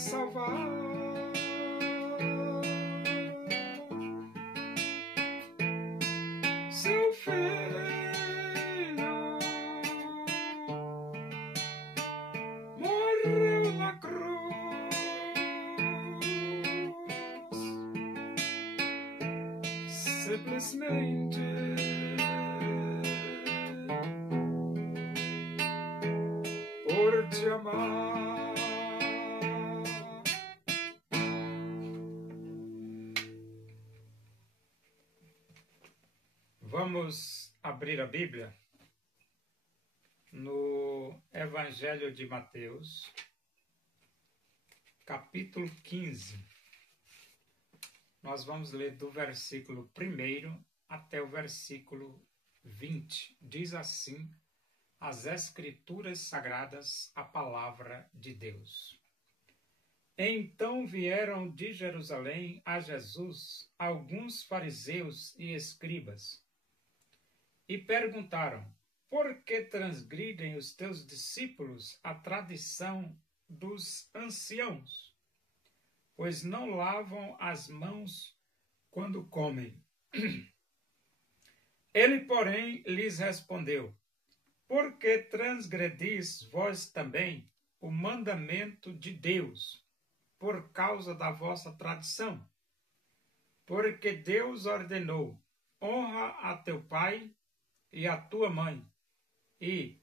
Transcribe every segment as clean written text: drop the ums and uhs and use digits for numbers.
salvar. Seu filho morreu na cruz, simplesmente por te amar. Vamos abrir a Bíblia no Evangelho de Mateus, capítulo 15. Nós vamos ler do versículo 1 até o versículo 20. Diz assim as Escrituras Sagradas, a palavra de Deus. Então vieram de Jerusalém a Jesus alguns fariseus e escribas e perguntaram: por que transgridem os teus discípulos a tradição dos anciãos? Pois não lavam as mãos quando comem. Ele, porém, lhes respondeu: por que transgredis vós também o mandamento de Deus, por causa da vossa tradição? Porque Deus ordenou: honra a teu pai e a tua mãe, e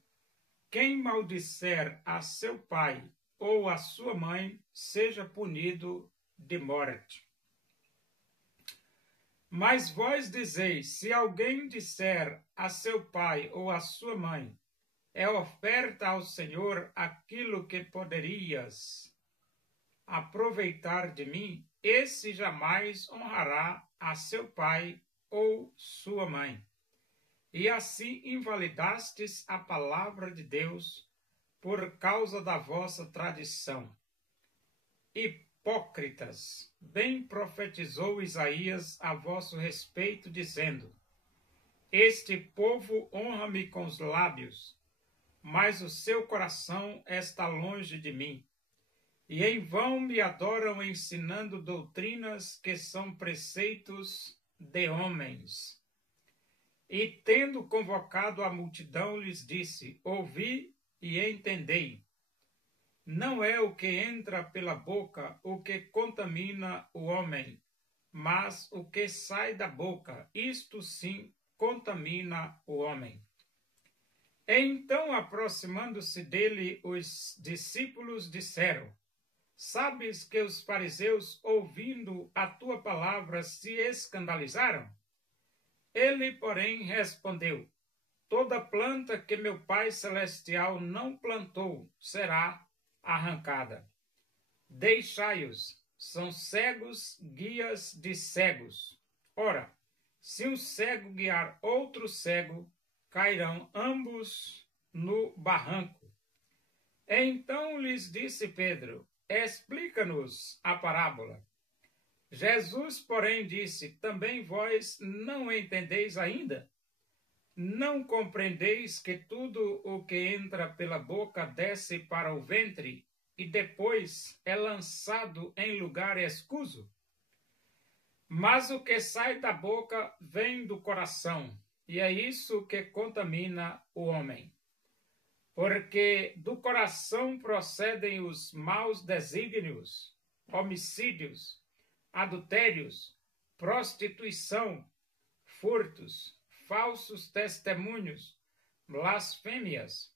quem maldisser a seu pai ou a sua mãe seja punido de morte. Mas vós dizeis: se alguém disser a seu pai ou a sua mãe, é oferta ao Senhor aquilo que poderias aproveitar de mim, esse jamais honrará a seu pai ou sua mãe. E assim invalidastes a palavra de Deus por causa da vossa tradição. Hipócritas, bem profetizou Isaías a vosso respeito, dizendo: este povo honra-me com os lábios, mas o seu coração está longe de mim. E em vão me adoram, ensinando doutrinas que são preceitos de homens. E tendo convocado a multidão, lhes disse: ouvi e entendei. Não é o que entra pela boca o que contamina o homem, mas o que sai da boca, isto sim contamina o homem. Então, aproximando-se dele, os discípulos disseram: sabes que os fariseus, ouvindo a tua palavra, se escandalizaram? Ele, porém, respondeu: toda planta que meu Pai Celestial não plantou será arrancada. Deixai-os, são cegos, guias de cegos. Ora, se um cego guiar outro cego, cairão ambos no barranco. Então lhes disse Pedro: explica-nos a parábola. Jesus, porém, disse: também vós não entendeis ainda? Não compreendeis que tudo o que entra pela boca desce para o ventre e depois é lançado em lugar escuso? Mas o que sai da boca vem do coração, e é isso que contamina o homem. Porque do coração procedem os maus desígnios, homicídios, adultérios, prostituição, furtos, falsos testemunhos, blasfêmias.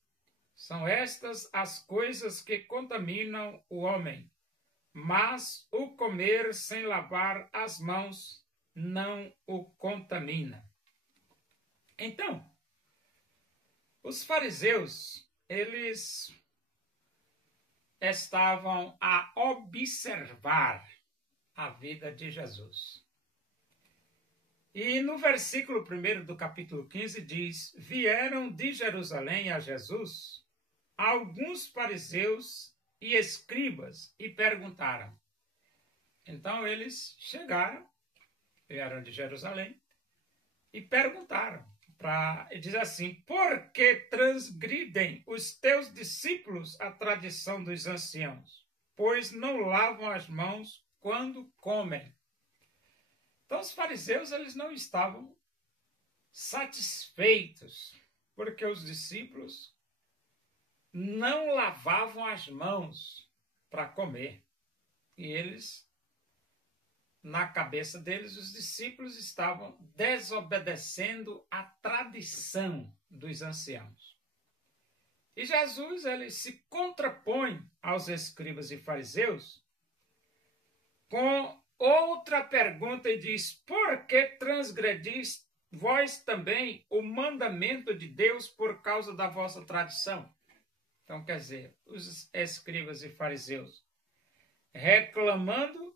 São estas as coisas que contaminam o homem, mas o comer sem lavar as mãos não o contamina. Então, os fariseus, eles estavam a observar a vida de Jesus. E no versículo 1 do capítulo 15 diz: vieram de Jerusalém a Jesus alguns fariseus e escribas e perguntaram. Então eles chegaram, vieram de Jerusalém e perguntaram. Diz assim: por que transgridem os teus discípulos a tradição dos anciãos? pois não lavam as mãos quando comem. Então os fariseus eles não estavam satisfeitos, porque os discípulos não lavavam as mãos para comer. E eles, na cabeça deles, os discípulos estavam desobedecendo a tradição dos anciãos. E Jesus ele se contrapõe aos escribas e fariseus com outra pergunta e diz: por que transgredis vós também o mandamento de Deus por causa da vossa tradição? Então, quer dizer, os escribas e fariseus reclamando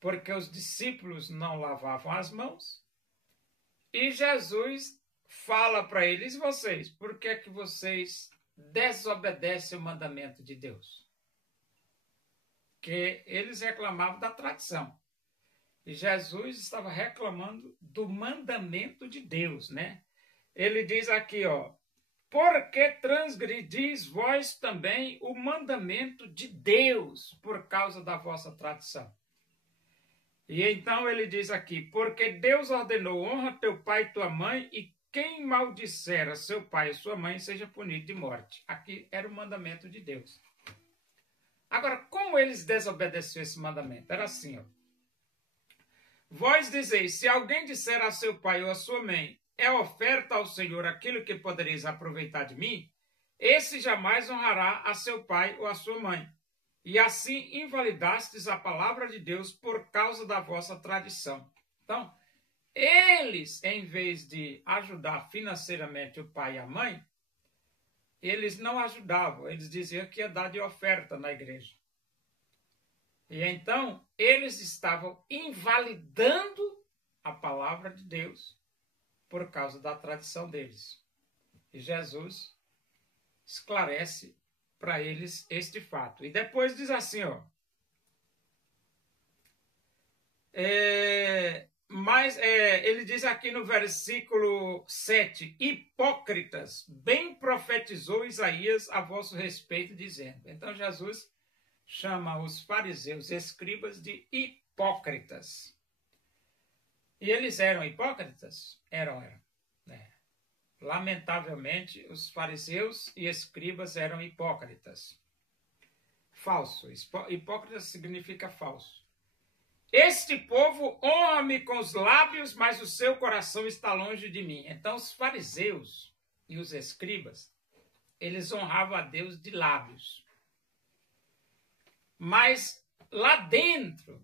porque os discípulos não lavavam as mãos, e Jesus fala para eles: vocês, por que é que vocês desobedecem o mandamento de Deus? Que eles reclamavam da tradição. E Jesus estava reclamando do mandamento de Deus, né? Ele diz aqui, ó: porque transgredis vós também o mandamento de Deus por causa da vossa tradição. E então ele diz aqui: porque Deus ordenou, honra teu pai e tua mãe, e quem maldisser a seu pai e sua mãe seja punido de morte. Aqui era o mandamento de Deus. Agora, como eles desobedeceram esse mandamento? Era assim, ó: vós dizeis, se alguém disser a seu pai ou a sua mãe, é oferta ao Senhor aquilo que podereis aproveitar de mim, esse jamais honrará a seu pai ou a sua mãe. E assim invalidastes a palavra de Deus por causa da vossa tradição. Então, eles, em vez de ajudar financeiramente o pai e a mãe, eles não ajudavam, eles diziam que ia dar de oferta na igreja. E então, eles estavam invalidando a palavra de Deus por causa da tradição deles. E Jesus esclarece para eles este fato. E depois diz assim, ó: ele diz aqui no versículo 7, hipócritas, bem profetizou Isaías a vosso respeito, dizendo. Então Jesus chama os fariseus e escribas de hipócritas. E eles eram hipócritas? Eram. Né? Lamentavelmente, os fariseus e escribas eram hipócritas. Falso. Hipócrita significa falso. Este povo honra-me com os lábios, mas o seu coração está longe de mim. Então, os fariseus e os escribas, eles honravam a Deus de lábios. Mas lá dentro,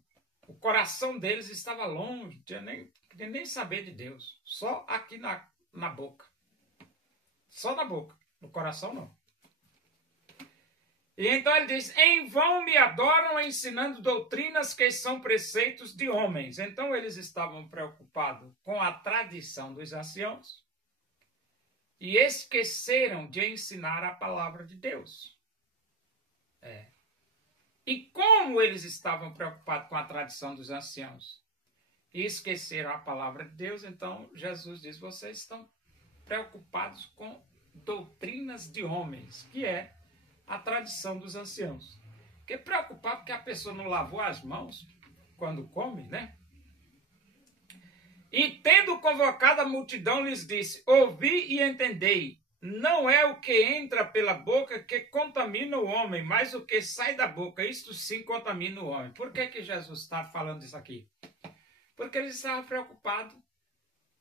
o coração deles estava longe, não queria nem saber de Deus. Só aqui na boca. Só na boca, no coração não. E então ele diz: em vão me adoram ensinando doutrinas que são preceitos de homens. Então eles estavam preocupados com a tradição dos anciãos e esqueceram de ensinar a palavra de Deus. E como eles estavam preocupados com a tradição dos anciãos e esqueceram a palavra de Deus, então Jesus diz: vocês estão preocupados com doutrinas de homens, que é a tradição dos anciãos. Porque preocupado porque a pessoa não lavou as mãos quando come, né? E tendo convocado a multidão, lhes disse: ouvi e entendei. Não é o que entra pela boca que contamina o homem, mas o que sai da boca, isto sim contamina o homem. Por que Jesus está falando isso aqui? Porque ele estava preocupado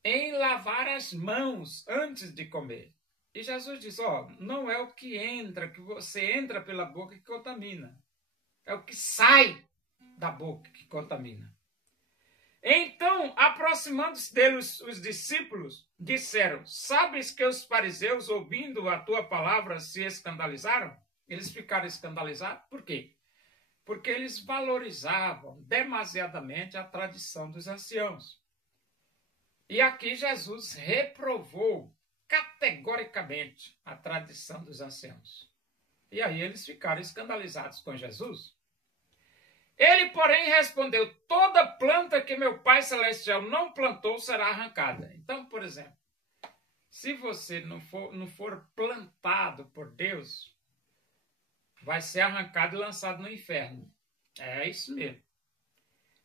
em lavar as mãos antes de comer. E Jesus diz: não é o que entra, que você entra pela boca que contamina. É o que sai da boca que contamina. Então, aproximando-se deles, os discípulos disseram: sabes que os fariseus, ouvindo a tua palavra, se escandalizaram? Eles ficaram escandalizados. Por quê? Porque eles valorizavam demasiadamente a tradição dos anciãos. E aqui Jesus reprovou categoricamente a tradição dos anciãos. E aí eles ficaram escandalizados com Jesus. Ele, porém, respondeu: toda planta que meu Pai Celestial não plantou será arrancada. Então, por exemplo, se você não for plantado por Deus, vai ser arrancado e lançado no inferno. É isso mesmo.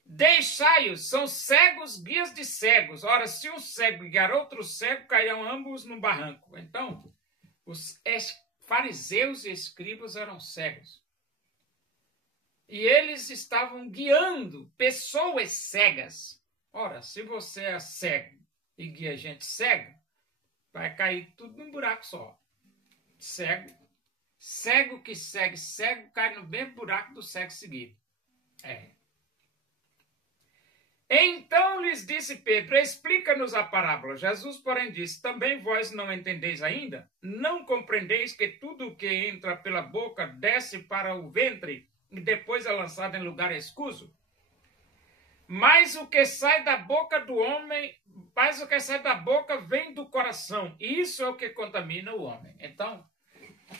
Deixai-os, são cegos, guias de cegos. Ora, se um cego guiar outro cego, cairão ambos no barranco. Então, os fariseus e escribas eram cegos. E eles estavam guiando pessoas cegas. Ora, se você é cego e guia gente cega, vai cair tudo num buraco só. Cego. Cego que segue cego cai no mesmo buraco do cego seguido. Então lhes disse Pedro, explica-nos a parábola. Jesus, porém, disse, também vós não entendeis ainda? Não compreendeis que tudo o que entra pela boca desce para o ventre e depois é lançado em lugar escuso? Mas o que sai da boca do homem, mas o que sai da boca vem do coração. E isso é o que contamina o homem. Então,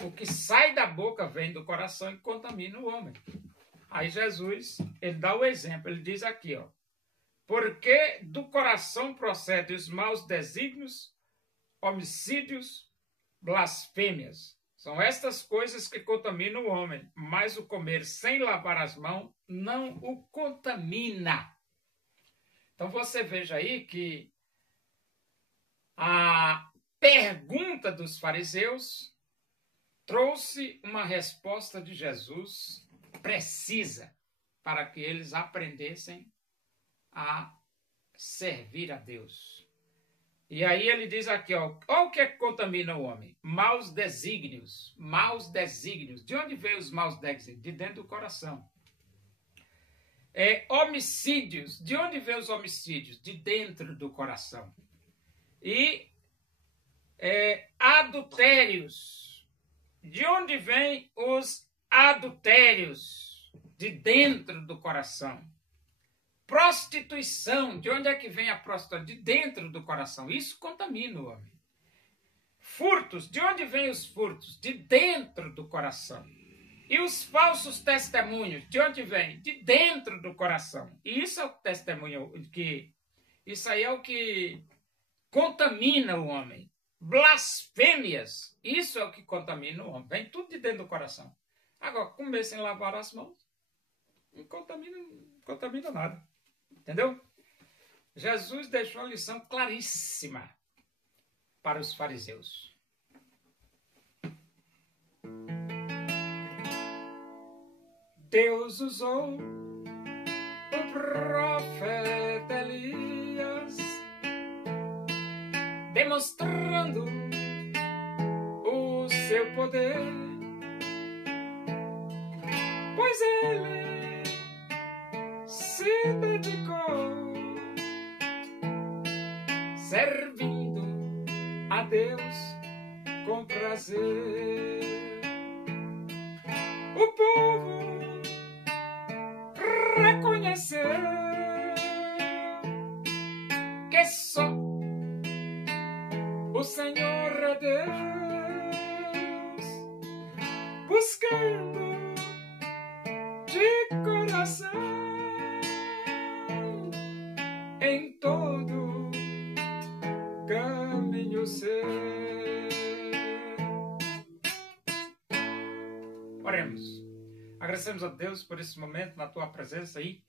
o que sai da boca vem do coração e contamina o homem. Aí Jesus, ele dá o exemplo, ele diz aqui, ó. Porque do coração procedem os maus desígnios, homicídios, blasfêmias. São estas coisas que contaminam o homem, mas o comer sem lavar as mãos não o contamina. Então você veja aí que a pergunta dos fariseus trouxe uma resposta de Jesus precisa para que eles aprendessem a servir a Deus. E aí ele diz aqui, ó, olha o que contamina o homem. Maus desígnios. Maus desígnios. De onde vem os maus desígnios? De dentro do coração. Homicídios. De onde vem os homicídios? De dentro do coração. E adultérios. De onde vem os adultérios? De dentro do coração. Prostituição, de onde é que vem a prostituição? De dentro do coração. Isso contamina o homem. Furtos, de onde vem os furtos? De dentro do coração. E os falsos testemunhos, de onde vem? De dentro do coração. E isso é o testemunho que... Isso aí é o que contamina o homem. Blasfêmias, isso é o que contamina o homem. Vem tudo de dentro do coração. Agora, comer sem lavar as mãos, não contamina nada. Entendeu? Jesus deixou uma lição claríssima para os fariseus. Deus usou o profeta Elias, demonstrando o seu poder, pois ele se dedicou servindo a Deus com prazer. O povo reconheceu que só o Senhor é Deus, buscando de coração em todo caminho seu. Oremos. Agradecemos a Deus por esse momento na tua presença aí.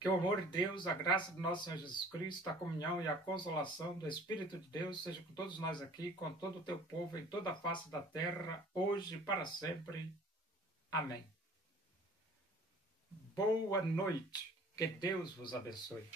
Que o amor de Deus, a graça do nosso Senhor Jesus Cristo, a comunhão e a consolação do Espírito de Deus seja com todos nós aqui, com todo o teu povo em toda a face da terra, hoje e para sempre. Amém. Boa noite. Que Deus vos abençoe.